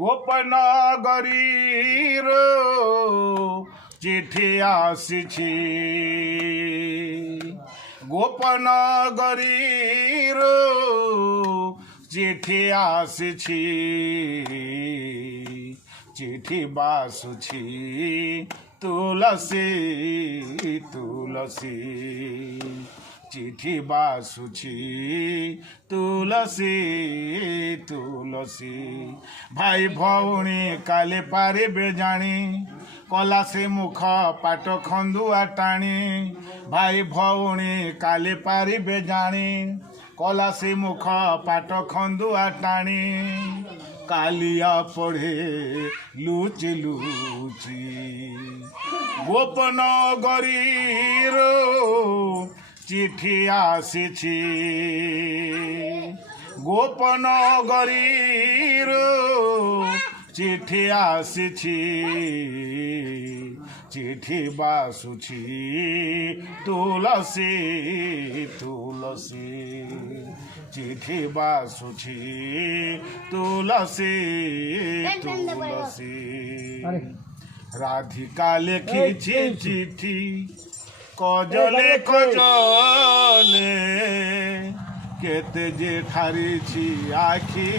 গোপনগরীর চিঠি আসিছি, গোপনগরীর চিঠি আসিছি, চিঠি বাসুছি তুলসী তুলসী, চিঠি বাসুছি তুলসী তুলসী। ভাই ভଉଣୀ କାଲେ ପାରିବେ ଜାଣି, କଲା ସେ ମୁଖ ପାଟ ଖନ୍ଦୁଆ ଟାଣି। ଭାଇ ଭଉଣୀ କାଲେ ପାରିବେ ଜାଣି, କଲା ସେ ମୁଖ ପାଟ ଖନ୍ଦୁଆ ଟାଣି। কালিয়া পড়ে লুচি লুচি, গোপনগরীর চিঠি আসিছি, গোপনগরীর চিঠি আসিছি, চিঠি বাসুছি তুলসী তুলসী, চিঠি বাসুছি তুলসী তুলসী। রাধিকা লেখিছি চিঠি কজলে কজলে, কেতে যে ঠারিছি আখি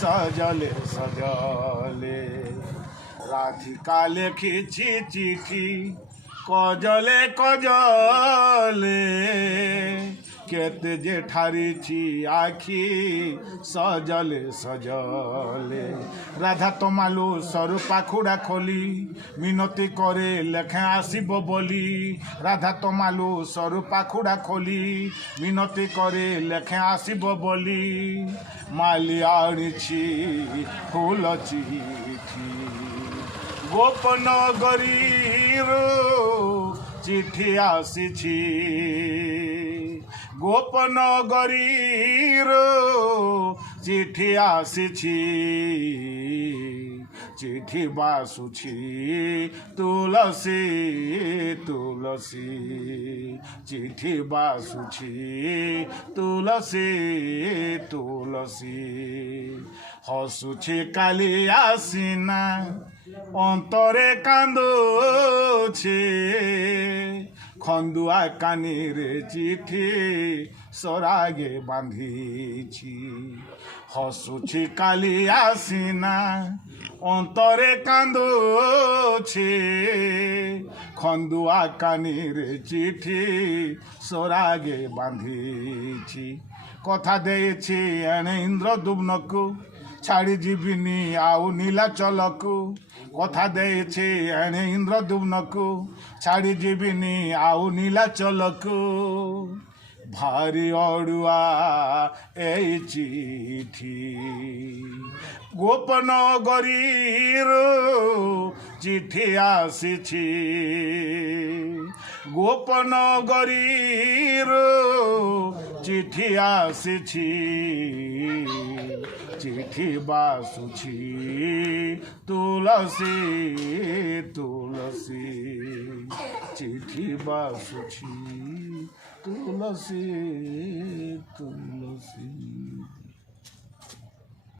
সজলে সজলে। রাধিকা লেখিছি চিঠি কজলে কজলে, কেতে যে ঠারিছি আখি সজলে সজলে। রাধা তোমালু সরু পাখুড়া খোলি, মিনতি করে লেখে আসিব বলি। রাধা তোমালু সরু পাখুড়া খোলি, মিনতি করে লেখে আসিব বলি। মালি আনিছি ফুল চিঠি, গোপনগরীর চিঠি আসিছি, গোপনগরীর চিঠি আসিছি, চিঠি বাসুছি তুলসী তুলসী, চিঠি বাসুছি তুলসী তুলসী। হসুছি কালি আসিনা, অন্তরে কান্দুছি, খন্দুয়া কানিরে চিঠি সরাগে বাঁধিছি। হসুছি কালি আসিনা, অন্তরে কান্দুছি, খন্দুয়া কানিরে চিঠি সরাগে বাঁধিছি। কথা ଦେଇଛି ଏଣେ ଇନ୍ଦ୍ରଦୁମ୍ନକୁ, ଛାଡ଼ି ଯିବିନି ଆଉ ନୀଳାଚଳକୁ। କଥା ଦେଇଛି ଏଣେ ଇନ୍ଦ୍ରଦୁମ୍ନକୁ, ଛାଡ଼ି ଯିବିନି ଆଉ ନୀଳାଚଳକୁ। ଭାରି ଅଡ଼ୁଆ ଏଇ ଚିଠି, ଗୋପନଗରୀର ଚିଠି ଆସିଛି, গোপনগরীর চিঠি আসিছি, চিঠি বাসুছি তুলসী তুলসী, চিঠি বাসুছি তুলসী তুলসী।